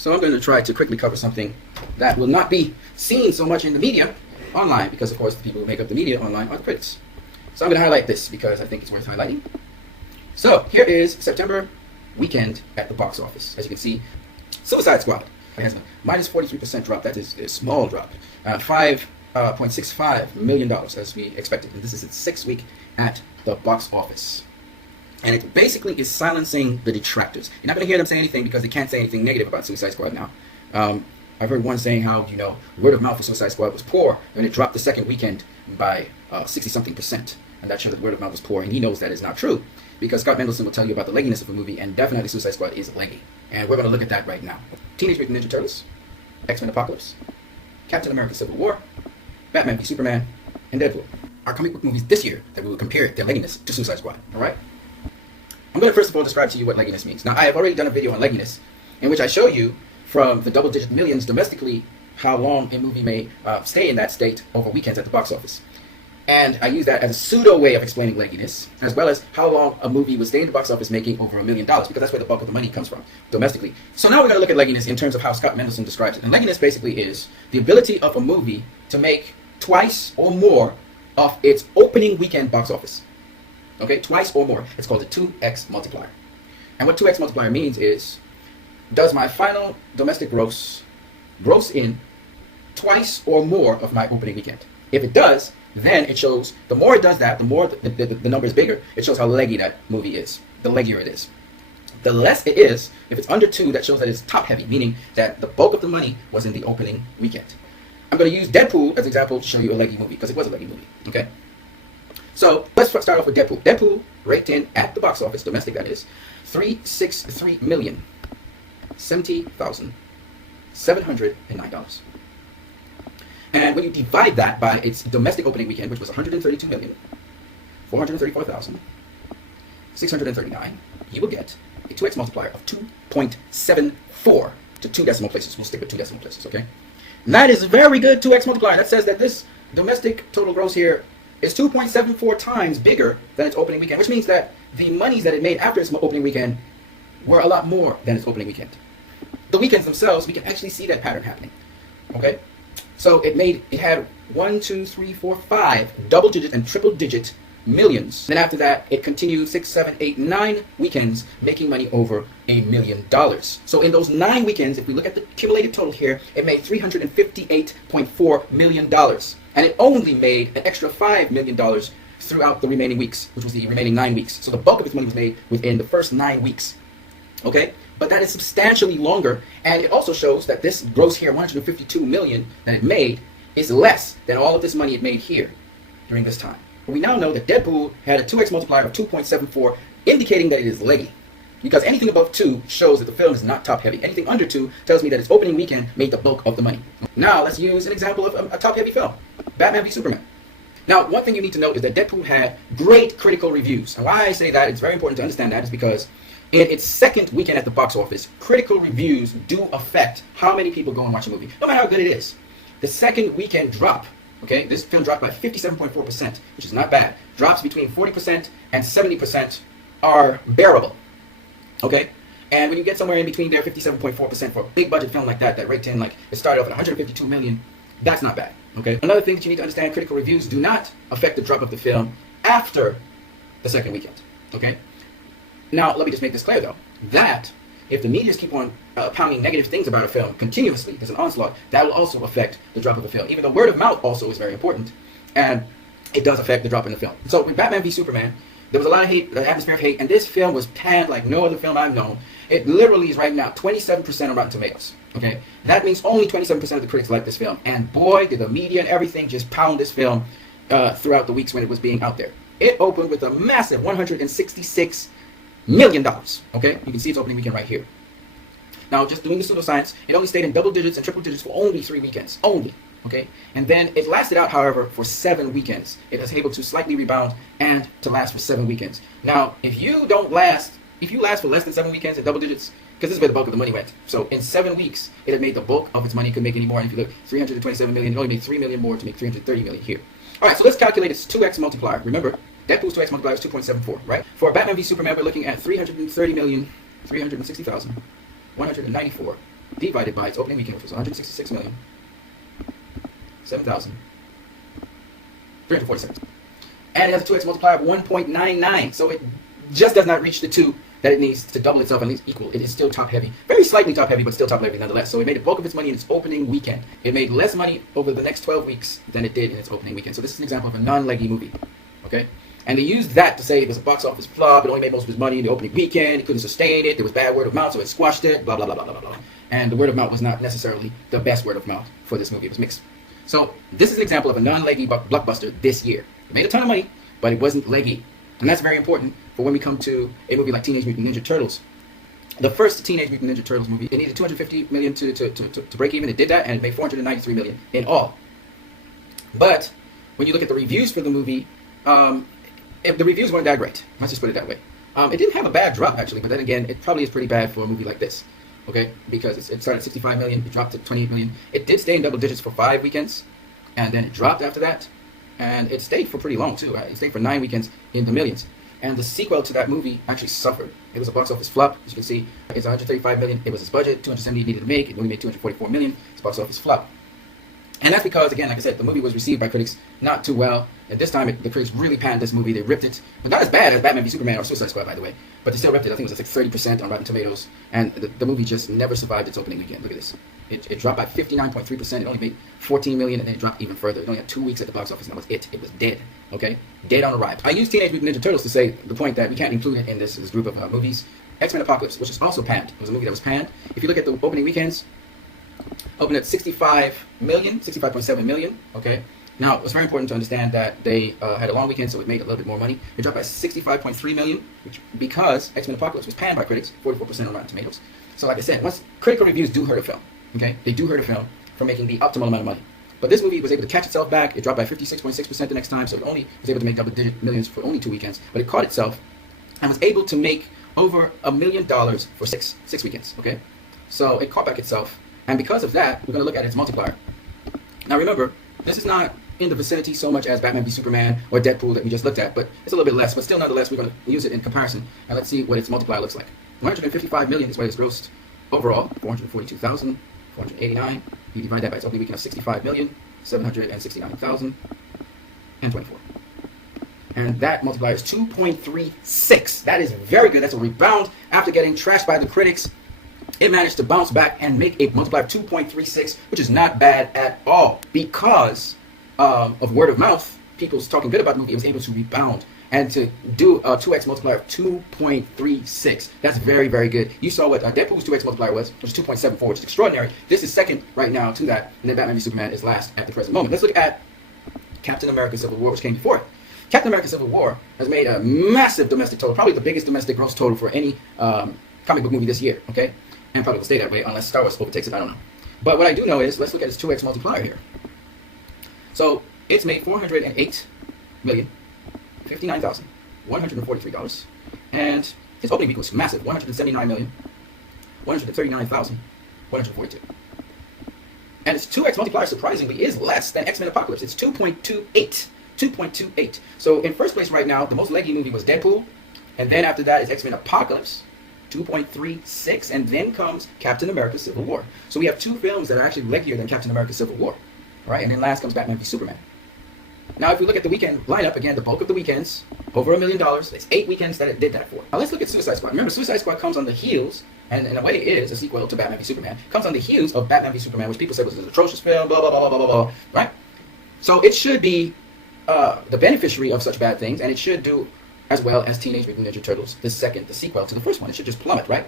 So I'm going to try to quickly cover something that will not be seen so much in the media online, because of course the people who make up the media online are the critics. So I'm going to highlight this because I think it's worth highlighting. So here is September weekend at the box office. As you can see, Suicide Squad has a minus 43% drop. That is a small drop. $5.65 million as we expected. And this is its 6th week at the box office. And it basically is silencing the detractors. You're not going to hear them say anything because they can't say anything negative about Suicide Squad now. I've heard one saying how, word of mouth for Suicide Squad was poor, and it dropped the second weekend by 60-something%. And that showed that word of mouth was poor, and he knows that is not true. Because Scott Mendelson will tell you about the legginess of a movie, and definitely Suicide Squad is leggy. And we're going to look at that right now. Teenage Mutant Ninja Turtles, X-Men Apocalypse, Captain America Civil War, Batman v Superman, and Deadpool are comic book movies this year that we will compare their legginess to Suicide Squad. Alright? I'm going to first of all describe to you what legginess means. Now, I have already done a video on legginess in which I show you from the double-digit millions domestically how long a movie may stay in that state over weekends at the box office. And I use that as a pseudo way of explaining legginess, as well as how long a movie will stay in the box office making over $1 million, because that's where the bulk of the money comes from, domestically. So now we're going to look at legginess in terms of how Scott Mendelson describes it. And legginess basically is the ability of a movie to make twice or more of its opening weekend box office. Okay, twice or more. It's called a 2x multiplier. And what 2x multiplier means is, does my final domestic gross in twice or more of my opening weekend? If it does, then it shows, the more it does that, the more the number is bigger, it shows how leggy that movie is, the leggier it is. The less it is, if it's under 2, that shows that it's top heavy, meaning that the bulk of the money was in the opening weekend. I'm going to use Deadpool as an example to show you a leggy movie, because it was a leggy movie, okay? So let's start off with Deadpool. Deadpool raked in at the box office, domestic that is, $363,070,709. And when you divide that by its domestic opening weekend, which was $132,434,639, you will get a 2x multiplier of 2.74 to 2 decimal places. We'll stick with 2 decimal places, okay? And that is a very good 2x multiplier. That says that this domestic total gross here is 2.74 times bigger than its opening weekend, which means that the monies that it made after its opening weekend were a lot more than its opening weekend. The weekends themselves, we can actually see that pattern happening, okay? So it had 1, 2, 3, 4, 5 double-digit and triple-digit millions. Then after that, it continued 6, 7, 8, 9 weekends, making money over $1 million. So in those 9 weekends, if we look at the accumulated total here, it made $358.4 million. And it only made an extra $5 million throughout the remaining weeks, which was the remaining 9 weeks. So the bulk of its money was made within the first 9 weeks. Okay? But that is substantially longer, and it also shows that this gross here, $152 million that it made, is less than all of this money it made here during this time. But we now know that Deadpool had a 2x multiplier of 2.74, indicating that it is leggy. Because anything above 2 shows that the film is not top heavy. Anything under 2 tells me that its opening weekend made the bulk of the money. Now let's use an example of a top heavy film, Batman v Superman. Now, one thing you need to know is that Deadpool had great critical reviews. And why I say that, it's very important to understand that, is because in its second weekend at the box office, critical reviews do affect how many people go and watch a movie, no matter how good it is. The second weekend drop, okay, this film dropped by 57.4%, which is not bad. Drops between 40% and 70% are bearable, okay? And when you get somewhere in between there, 57.4% for a big budget film like that raked in, like, it started off at $152 million, that's not bad, okay? Another thing that you need to understand, critical reviews do not affect the drop of the film after the second weekend, okay? Now, let me just make this clear, though, that if the media keep on pounding negative things about a film continuously, there's an onslaught, that will also affect the drop of the film. Even though word of mouth also is very important, and it does affect the drop in the film. So with Batman v Superman, there was a lot of hate, the atmosphere of hate, and this film was panned like no other film I've known. It literally is right now 27% on Rotten Tomatoes, okay? That means only 27% of the critics like this film. And boy, did the media and everything just pound this film throughout the weeks when it was being out there. It opened with a massive $166 million, okay? You can see its opening weekend right here. Now, just doing the pseudoscience, it only stayed in double digits and triple digits for only 3 weekends, only, okay? And then it lasted out, however, for 7 weekends. It was able to slightly rebound and to last for 7 weekends. Now, if you last for less than 7 weekends in double digits, because this is where the bulk of the money went. So in 7 weeks, it had made the bulk of its money. It couldn't make any more. And if you look, $327 million, it only made $3 million more to make $330 million here. All right, so let's calculate its 2x multiplier. Remember, Deadpool's 2x multiplier is 2.74, right? For Batman v Superman, we're looking at $330,360,194 divided by its opening weekend, which was 166 million, 7,347. And it has a 2x multiplier of 1.99. So it just does not reach the 2 that it needs to double itself and at least equal. It is still top heavy. Very slightly top heavy, but still top heavy nonetheless. So it made the bulk of its money in its opening weekend. It made less money over the next 12 weeks than it did in its opening weekend. So this is an example of a non-leggy movie. Okay? And they used that to say it was a box office flop. It only made most of its money in the opening weekend. It couldn't sustain it. There was bad word of mouth, so it squashed it. Blah, blah, blah, blah, blah, blah. And the word of mouth was not necessarily the best word of mouth for this movie. It was mixed. So this is an example of a non-leggy blockbuster this year. It made a ton of money, but it wasn't leggy. And that's very important for when we come to a movie like Teenage Mutant Ninja Turtles. The first Teenage Mutant Ninja Turtles movie, it needed $250 million to break even. It did that, and it made $493 million in all. But when you look at the reviews for the movie, the reviews weren't that great. Let's just put it that way. It didn't have a bad drop, actually, but then again, it probably is pretty bad for a movie like this. Okay, because it started at 65 million, it dropped to 28 million. It did stay in double digits for 5 weekends, and then it dropped after that, and it stayed for pretty long too. It stayed for 9 weekends in the millions. And the sequel to that movie actually suffered. It was a box office flop. As you can see, it's 135 million. It was its budget, 270 it needed to make. It only made 244 million. It's a box office flop. And that's because, again, like I said, the movie was received by critics not too well. And this time, the critics really panned this movie. They ripped it. But not as bad as Batman v Superman or Suicide Squad, by the way. But they still ripped it. I think it was like 30% on Rotten Tomatoes. And the movie just never survived its opening weekend. Look at this. It dropped by 59.3%. It only made 14 million, and then it dropped even further. It only had 2 weeks at the box office, and that was it. It was dead. Okay? Dead on arrival. I use Teenage Mutant Ninja Turtles to say the point that we can't include it in this group of movies. X-Men Apocalypse, which is also panned. It was a movie that was panned. If you look at the opening weekends, opened at 65.7 million, okay? Now, it's very important to understand that they had a long weekend, so it made a little bit more money. It dropped by 65.3 million, because X-Men Apocalypse was panned by critics, 44% on Rotten Tomatoes. So like I said, once critical reviews do hurt a film, okay? They do hurt a film for making the optimal amount of money. But this movie was able to catch itself back. It dropped by 56.6% the next time, so it only was able to make double-digit millions for only 2 weekends. But it caught itself and was able to make over $1 million for six weekends, okay? So it caught back itself. And because of that, we're going to look at its multiplier. Now remember, this is not in the vicinity so much as Batman v Superman or Deadpool that we just looked at, but it's a little bit less. But still, nonetheless, we're going to use it in comparison. And let's see what its multiplier looks like. 155 million is what it's grossed overall. 442,489. You divide that by its opening weekend of 65,769,024. And that multiplier is 2.36. That is very good. That's a rebound after getting trashed by the critics. It managed to bounce back and make a multiplier of 2.36, which is not bad at all. Because of word of mouth, people's talking good about the movie, it was able to rebound and to do a 2x multiplier of 2.36. That's very, very good. You saw what Deadpool's 2x multiplier was, which is 2.74, which is extraordinary. This is second right now to that, and then Batman v Superman is last at the present moment. Let's look at Captain America Civil War, which came before it. Captain America Civil War has made a massive domestic total, probably the biggest domestic gross total for any comic book movie this year, okay? And probably will stay that way unless Star Wars overtakes it, I don't know. But what I do know is, let's look at its 2x multiplier here. So it's made $408,059,143. And its opening week was massive, $179,139,142. And its 2x multiplier, surprisingly, is less than X-Men Apocalypse. It's 2.28. 2.28. So in first place right now, the most leggy movie was Deadpool. And then after that is X-Men Apocalypse. 2.36, and then comes Captain America Civil War. So we have 2 films that are actually leggier than Captain America Civil War. Right? And then last comes Batman v Superman. Now, if we look at the weekend lineup, again, the bulk of the weekends, over $1 million. It's 8 weekends that it did that for. Now, let's look at Suicide Squad. Remember, Suicide Squad comes on the heels, and in a way is a sequel to Batman v Superman, comes on the heels of Batman v Superman, which people said was an atrocious film, blah, blah, blah, blah, blah, blah, right? So it should be the beneficiary of such bad things, and it should do as well as Teenage Mutant Ninja Turtles, the sequel to the first one. It should just plummet, right?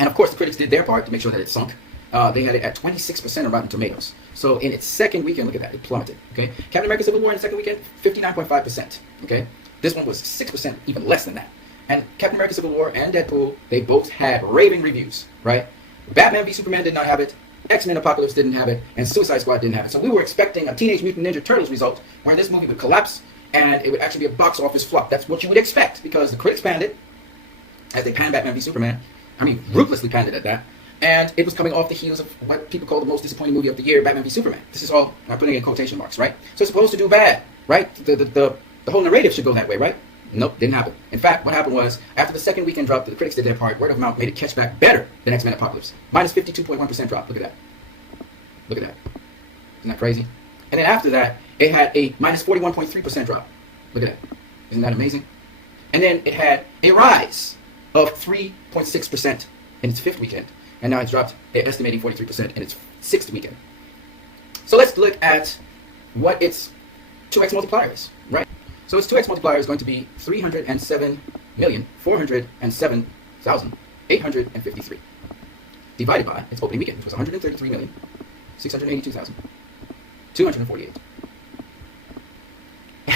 And of course, the critics did their part to make sure that it sunk. They had it at 26% on Rotten Tomatoes. So in its second weekend, look at that, it plummeted, okay? Captain America Civil War in the second weekend, 59.5%, okay? This one was 6%, even less than that. And Captain America Civil War and Deadpool, they both had raving reviews, right? Batman v Superman did not have it, X-Men Apocalypse didn't have it, and Suicide Squad didn't have it. So we were expecting a Teenage Mutant Ninja Turtles result where this movie would collapse and it would actually be a box office flop. That's what you would expect, because the critics panned it, as they panned Batman v Superman. I mean, ruthlessly panned it at that. And it was coming off the heels of what people call the most disappointing movie of the year, Batman v Superman. This is all, I'm putting it in quotation marks, right? So it's supposed to do bad, right? The whole narrative should go that way, right? Nope, didn't happen. In fact, what happened was, after the second weekend drop, the critics did their part. Word of mouth made it catch back better than X-Men Apocalypse. Minus 52.1% drop. Look at that. Look at that. Isn't that crazy? And then after that, it had a minus 41.3% drop. Look at that. Isn't that amazing? And then it had a rise of 3.6% in its fifth weekend. And now it's dropped, they're estimating 43% in its sixth weekend. So let's look at what its 2x multiplier is, right? So its 2x multiplier is going to be 307,407,853 divided by its opening weekend, which was 133,682,248.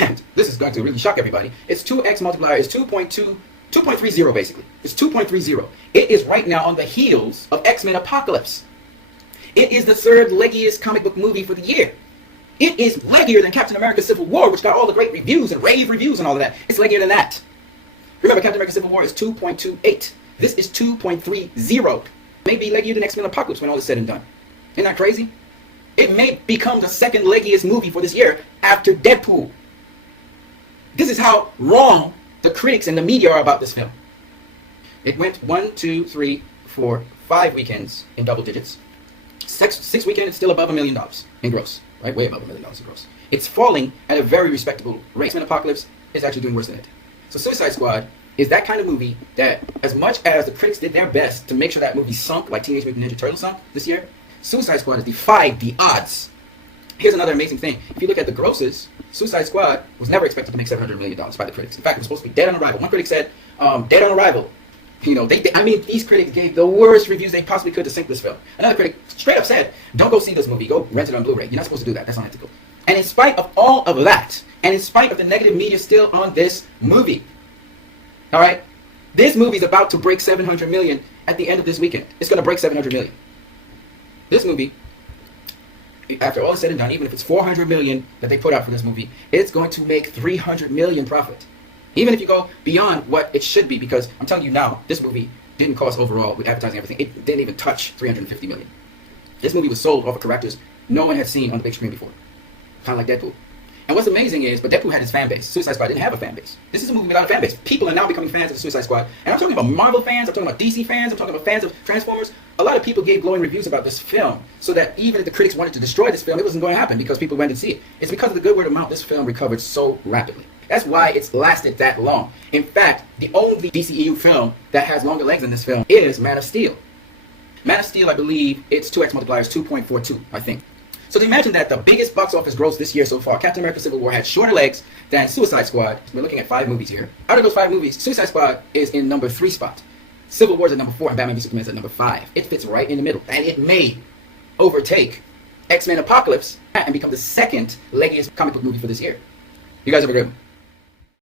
And this is going to really shock everybody. Its 2x multiplier is 2.30 basically. It's 2.30. It is right now on the heels of X-Men Apocalypse. It is the third leggiest comic book movie for the year. It is leggier than Captain America Civil War, which got all the great reviews and rave reviews and all of that. It's leggier than that. Remember, Captain America Civil War is 2.28. This is 2.30. May be leggier than X-Men Apocalypse when all is said and done. Isn't that crazy? It may become the second leggiest movie for this year after Deadpool. This is how wrong the critics and the media are about this film. It went 1, 2, 3, 4, 5 weekends in double digits. Six weekends, it's still above $1 million in gross. Right? Way above $1 million in gross. It's falling at a very respectable rate. X-Men Apocalypse is actually doing worse than it. So Suicide Squad is that kind of movie that, as much as the critics did their best to make sure that movie sunk like Teenage Mutant Ninja Turtles sunk this year, Suicide Squad has defied the odds. Here's another amazing thing. If you look at the grosses, Suicide Squad was never expected to make $700 million by the critics. In fact, it was supposed to be dead on arrival. One critic said, dead on arrival. You know, these critics gave the worst reviews they possibly could to sink this film. Another critic straight up said, don't go see this movie. Go rent it on Blu-ray. You're not supposed to do that. That's unethical. And in spite of all of that, and in spite of the negative media still on this movie, all right, this movie is about to break $700 million at the end of this weekend. It's going to break $700 million. This movie, after all is said and done, even if it's $400 million that they put out for this movie, it's going to make $300 million profit. Even if you go beyond what it should be, because I'm telling you now, this movie didn't cost overall, with advertising and everything, it didn't even touch $350 million. This movie was sold off of characters no one had seen on the big screen before. Kind of like Deadpool. And what's amazing is, but Deadpool had his fan base. Suicide Squad didn't have a fan base. This is a movie without a fan base. People are now becoming fans of the Suicide Squad. And I'm talking about Marvel fans, I'm talking about DC fans, I'm talking about fans of Transformers. A lot of people gave glowing reviews about this film, so that even if the critics wanted to destroy this film, it wasn't going to happen because people went to see it. It's because of the good word of mouth this film recovered so rapidly. That's why it's lasted that long. In fact, the only DCEU film that has longer legs than this film is Man of Steel. Man of Steel, I believe, its 2x multiplier is 2.42, I think. So to imagine that the biggest box office gross this year so far, Captain America Civil War, had shorter legs than Suicide Squad. We're looking at 5 movies here. Out of those 5 movies, Suicide Squad is in number 3 spot. Civil War is at number 4, and Batman v Superman is at number 5. It fits right in the middle, and it may overtake X-Men Apocalypse and become the second leggiest comic book movie for this year. You guys have a good one.